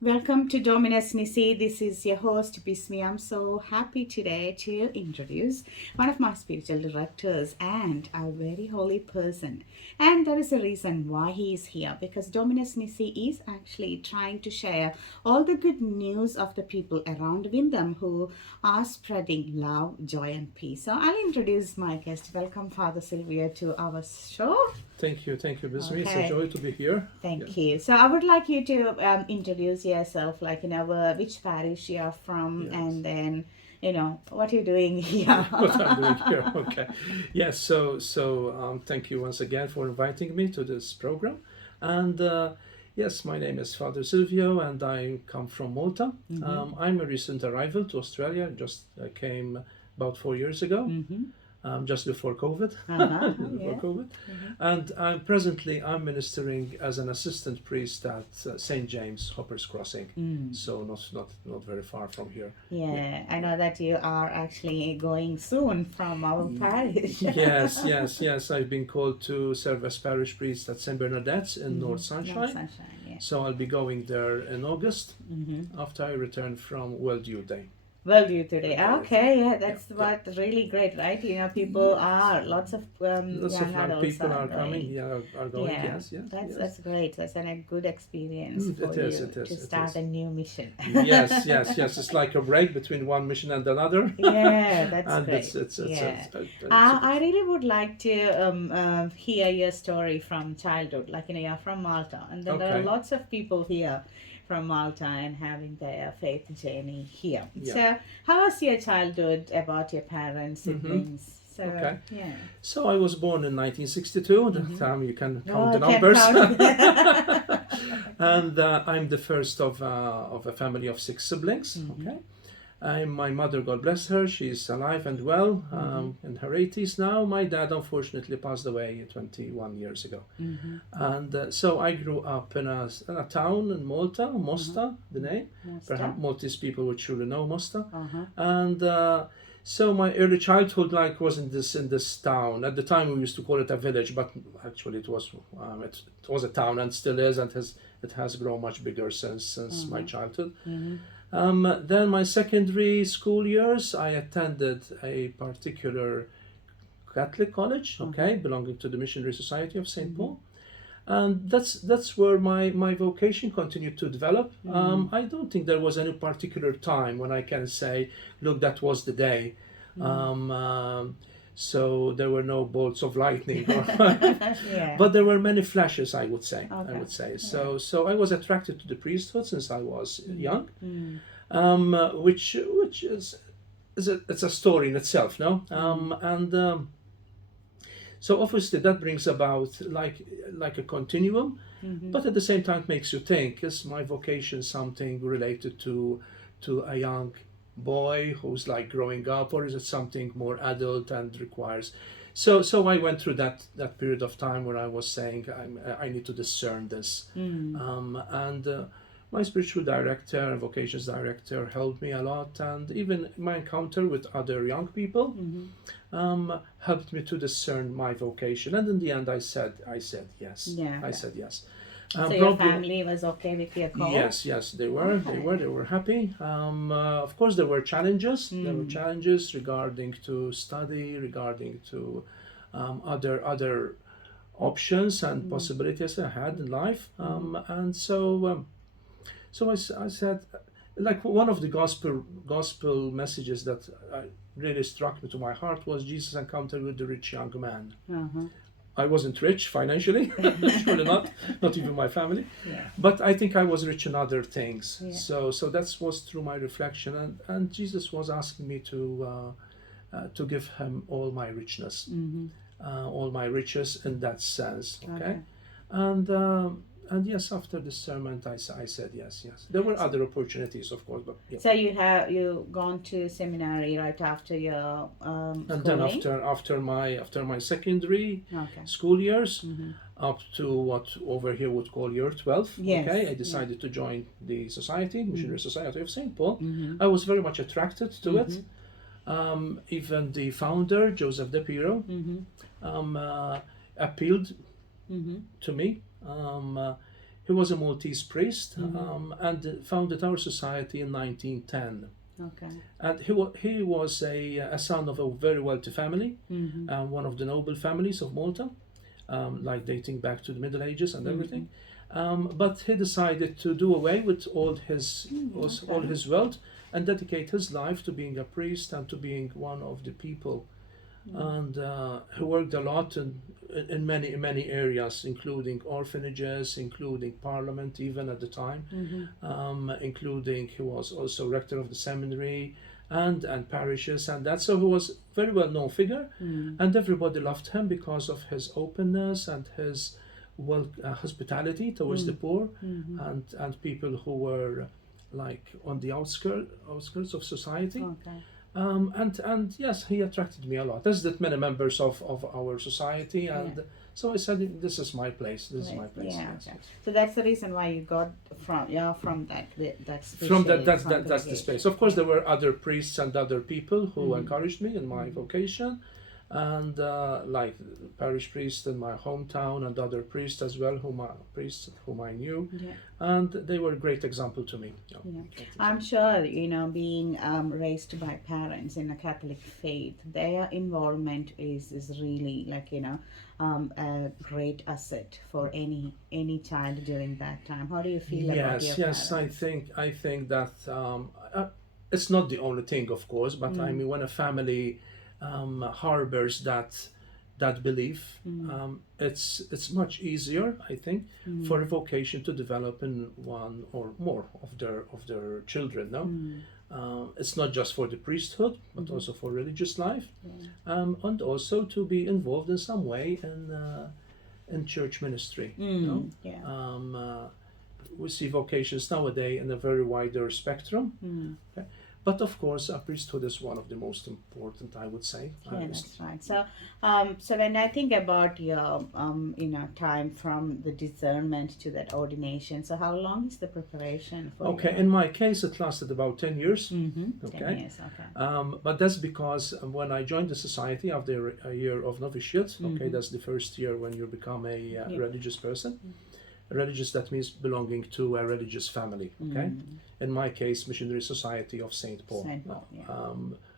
Welcome to Dominus Nisi. This is your host, Bismi. I'm so happy today to introduce one of my spiritual directors and a very holy person. And there is a reason why he is here because Dominus Nisi is actually trying to share all the good news of the people around Windham who are spreading love, joy, and peace. So I'll introduce my guest. Welcome, Father Silvio, to our show. Thank you, Bismi. It's a Okay. joy to be here. Thank you. So I would like you to introduce yourself, like which parish you are from, Yes. and then what you're doing here. What I'm doing here. Okay. Yes. Thank you once again for inviting me to this program. And yes, my name is Father Silvio, and I come from Malta. I'm a recent arrival to Australia. Just came about 4 years ago. Just before COVID, before Yeah. COVID, and presently I'm ministering as an assistant priest at St James Hoppers Crossing, so not very far from here. Yeah, I know that you are actually going soon from our parish. Yes. I've been called to serve as parish priest at St Bernadette's in North Sunshine. North Sunshine, yeah. So I'll be going there in August after I return from World Youth Day. Well, you today. Okay. Okay, yeah, that's Yeah. what really great, right? People are lots of Lots young of young adults people are going. coming. Yeah, are going. Yeah, Yes. that's great. That's a good experience for It is. you It is. to It start is. a new mission. Yes. It's like a break between one mission and another. Yeah, that's And great. it's Yeah. it's I really would like to hear your story from childhood. You're from Malta, and then there are Okay. lots of people here from Malta and having their faith journey here. Yeah. So, how was your childhood about your parents, siblings? So, Okay. yeah. So I was born in 1962. That time you can count the Oh, I can numbers. count. And I'm the first of a family of 6 siblings. Okay. My mother, God bless her, she's alive and well, in her 80s now. My dad unfortunately passed away 21 years ago. And so I grew up in a town in Malta, Mosta, the name. Perhaps Maltese people would surely know Mosta. And so my early childhood was in this town. At the time we used to call it a village, but actually it was a town and still is, and it has grown much bigger since my childhood. Then my secondary school years, I attended a particular Catholic college, okay, belonging to the Missionary Society of St. Paul. And that's where my vocation continued to develop. I don't think there was any particular time when I can say, look, that was the day. So there were no bolts of lightning, Yeah. but there were many flashes. I would say. Okay. I would say. So I was attracted to the priesthood since I was young, which it's a story in itself, no? So obviously that brings about like a continuum, but at the same time it makes you think: is my vocation something related to a young boy who's like growing up, or is it something more adult and requires? So I went through that period of time where I was saying I need to discern this, and my spiritual director and vocations director helped me a lot, and even my encounter with other young people helped me to discern my vocation. And in the end, I said yes. Yeah. I said yes. So your family was okay with your call? Yes, they were. They were happy. Of course, there were challenges. There were challenges regarding to study, regarding to other options and possibilities I had in life. And so I said, like one of the gospel messages that really struck me to my heart was Jesus' encounter with the rich young man. I wasn't rich financially, surely not even my family, but I think I was rich in other things. Yeah. So that was through my reflection, and Jesus was asking me to give him all my richness, all my riches in that sense. Okay. And yes, after the sermon, I said yes. There were other opportunities, of course, but yeah. So you gone to seminary right after your And schooling? then after my secondary school years, up to what over here would call year 12, Yes. okay, I decided to join the society, Missionary Society of St. Paul. I was very much attracted to it. Even the founder, Joseph De Piro, appealed to me. he was a Maltese priest, and founded our society in 1910. Okay. And he was a son of a very wealthy family, one of the noble families of Malta, like dating back to the Middle Ages and everything. But he decided to do away with all his wealth and dedicate his life to being a priest and to being one of the people. And he worked a lot in many areas, including orphanages, including parliament even at the time, including he was also rector of the seminary and parishes and that. So he was a very well known figure, and everybody loved him because of his openness and his hospitality towards the poor and people who were like on the outskirts of society. Okay. And yes, he attracted me a lot, as did many members of our society, and so I said, this is my place. This is my place. Yeah. Yes, Okay. yes. So that's the reason why you got from that's From that's the space. Of course, there were other priests and other people who encouraged me in my vocation, and like parish priest in my hometown and other priests as well, whom I knew, and they were a great example to me. Yeah. Great I'm sure, being raised by parents in a Catholic faith, their involvement is really like, a great asset for any child during that time. How do you feel about your Yes, parents? I think that it's not the only thing, of course, but I mean, when a family harbors that belief, it's much easier, I think, for a vocation to develop in one or more of their children. No, it's not just for the priesthood, but also for religious life, and also to be involved in some way in church ministry. We see vocations nowadays in a very wider spectrum. Okay? But of course, a priesthood is one of the most important, I would say. Yeah, that's right. So, so when I think about your, time from the discernment to that ordination, so how long is the preparation for? Okay, in my case, it lasted about 10 years. Okay. 10 years, okay. But that's because when I joined the society after a year of novitiate, okay, that's the first year when you become a religious person. Religious, that means belonging to a religious family. Okay, in my case, Missionary Society of Saint Paul,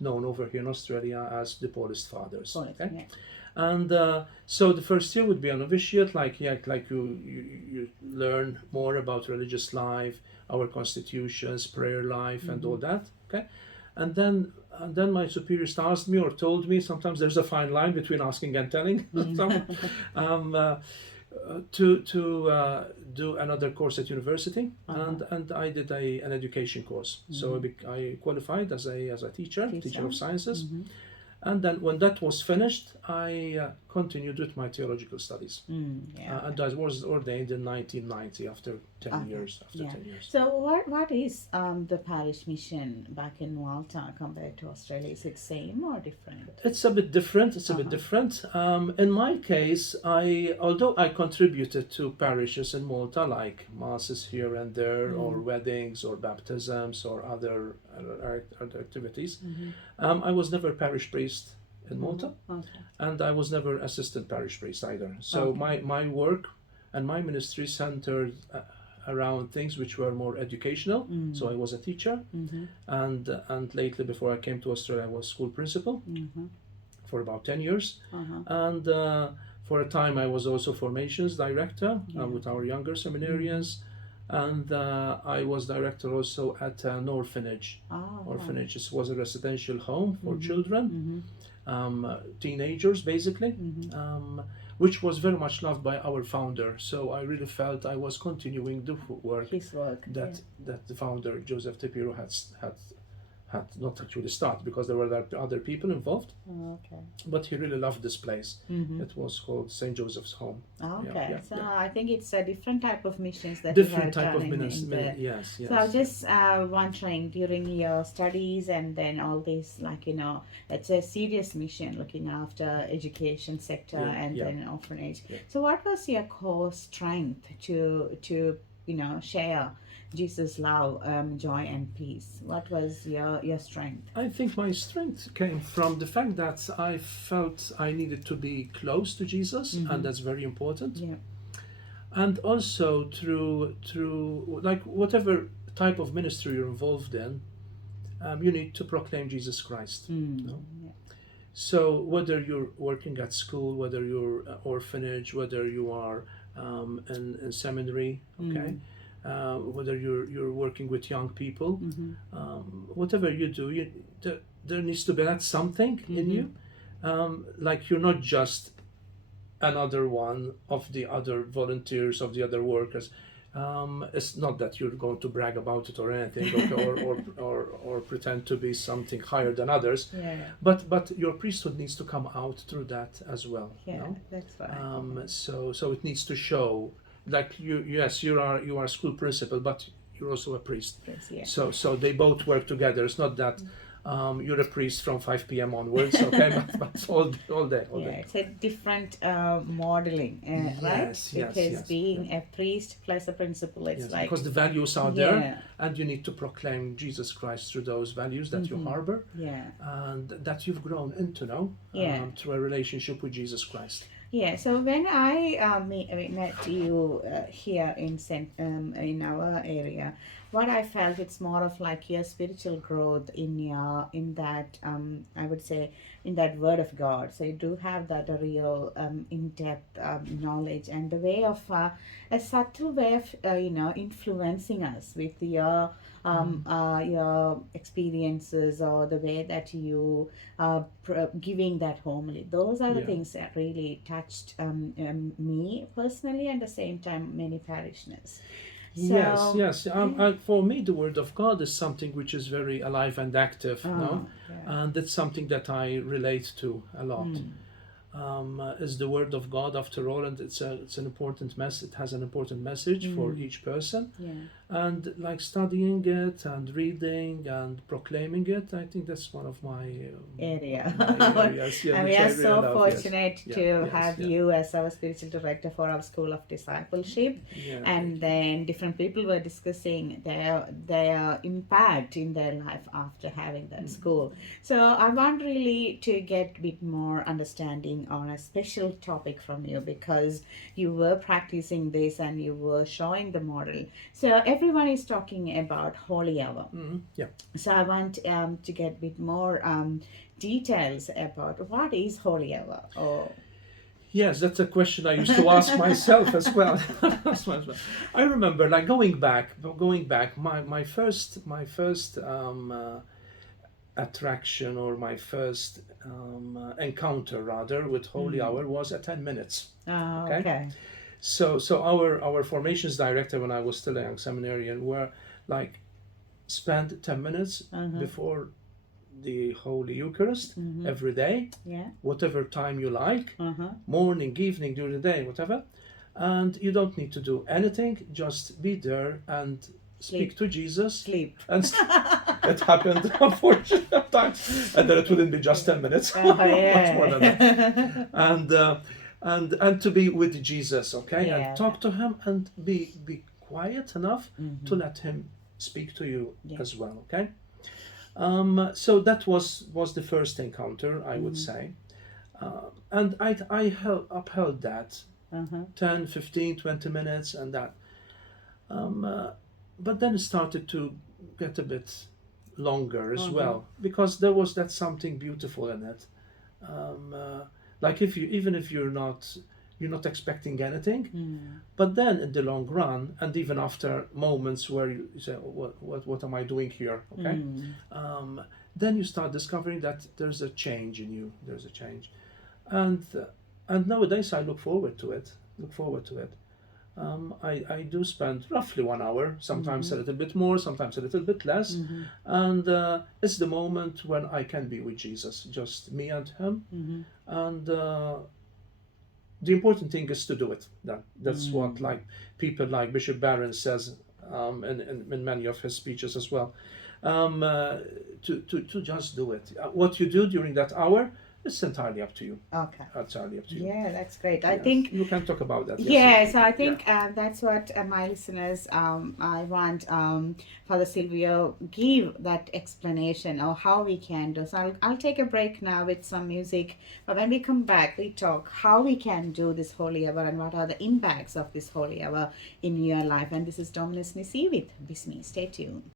known over here in Australia as the Paulist Fathers. Okay, and so the first year would be a novitiate, like you learn more about religious life, our constitutions, prayer life, and all that. Okay, and then my superiors asked me or told me. Sometimes there's a fine line between asking and telling. To do another course at university, and I did an education course. So I qualified as a teacher of sciences, and then when that was finished, I continued with my theological studies, and I was ordained in 1990 after 10 years. So what is the parish mission back in Malta compared to Australia? Is it same or different? It's a bit different. In my case, although I contributed to parishes in Malta, like masses here and there, or weddings, or baptisms, or other activities, I was never parish priest in Malta, and I was never assistant parish priest either. So my work and my ministry centered around things which were more educational. So I was a teacher, and lately, before I came to Australia, I was school principal for about 10 years, and for a time I was also formations director with our younger seminarians, and I was director also at an orphanage. Orphanage was a residential home for children, teenagers basically, which was very much loved by our founder. So I really felt I was continuing the work, that the founder, Joseph Tipiro, had not actually started, because there were other people involved. But he really loved this place. It was called St. Joseph's Home. So I think it's a different type of missions that different you have type done of ministry. Yes. So I was just wondering, during your studies and then all this, it's a serious mission looking after education sector and then orphanage. So what was your core strength to share Jesus' love, joy, and peace? What was your strength? I think my strength came from the fact that I felt I needed to be close to Jesus, and that's very important. and also through like whatever type of ministry you're involved in, you need to proclaim Jesus Christ. Mm. No? Yeah. So whether you're working at school, whether you're orphanage, whether you are in seminary, okay, whether you're working with young people, whatever you do, there needs to be that something in you, like you're not just another one of the other volunteers, of the other workers. It's not that you're going to brag about it or anything, or pretend to be something higher than others, Yeah. but your priesthood needs to come out through that as well. Yeah. No? That's right. So it needs to show, like you are a school principal, but you're also a priest. Yes, yeah. So they both work together. It's not that you're a priest from 5 p.m. onwards, okay, but all day. Yeah, it's a different modeling, right? Yes, yes, Because yes, being a priest plus a principal, it's Yes, like because the values are Yeah. there, and you need to proclaim Jesus Christ through those values that you harbor yeah. and that you've grown into now Yeah. through a relationship with Jesus Christ. Yeah, so when I met you here in our area, what I felt, it's more of like your spiritual growth in that I would say in that Word of God. So you do have that real in-depth knowledge, and the way of a subtle way of influencing us with your experiences, or the way that you giving that homily. Those are the Yeah. things that really touched me personally, and at the same time many parishioners. Yes. For me, the Word of God is something which is very alive and active, no? Yeah. And it's something that I relate to a lot. Is the Word of God, after all, and it's an important message. It has an important message for each person, Yeah. and like studying it and reading and proclaiming it, I think that's one of my Area. my areas. Yeah, And we which I are really so love, fortunate yes. to Yeah, have yes, you as our spiritual director for our School of Discipleship. yeah. And then different people were discussing their impact in their life after having that school. So I want really to get a bit more understanding on a special topic from you, because you were practicing this and you were showing the model. So everyone is talking about holy hour. Yeah. So I want to get a bit more details about what is holy hour. Oh, Yes, that's a question I used to ask myself as well. I remember, like going back, my first attraction, or my first encounter rather with holy hour was at 10 minutes. Okay. okay. So our formations director, when I was still a young seminarian, were like, spend 10 minutes before the Holy Eucharist every day, Yeah. whatever time you like, morning, evening, during the day, whatever. And you don't need to do anything, just be there and speak Sleep. to Jesus. Sleep. And it happened, unfortunately, at times. And then it wouldn't be just 10 minutes, Oh, much more than that. yeah. And to be with Jesus, okay? Yeah. And talk to him and be quiet enough to let him speak to you Yeah. as well, okay? So that was the first encounter, I would say. And I upheld that 10, 15, 20 minutes and that. But then it started to get a bit longer as well, because there was that something beautiful in it. Like even if you're not expecting anything, but then in the long run, and even after moments where you say, what am I doing here? Okay, then you start discovering that there's a change in you. There's a change, and nowadays I look forward to it. I do spend roughly 1 hour, sometimes a little bit more, sometimes a little bit less, and it's the moment when I can be with Jesus, just me and him, and the important thing is to do it. That's what, like, people like Bishop Barron says in many of his speeches as well, to just do it. What you do during that hour It's entirely up to you. Okay. Entirely up to you. Yeah, that's great. I Yes, think you can talk about that. yeah, so I Yeah. think that's what my listeners I want Father Silvio give that explanation of how we can do. So I'll take a break now with some music, but when we come back, we talk how we can do this holy hour and what are the impacts of this holy hour in your life. And this is Dominus Nisi with Bismi. Stay tuned.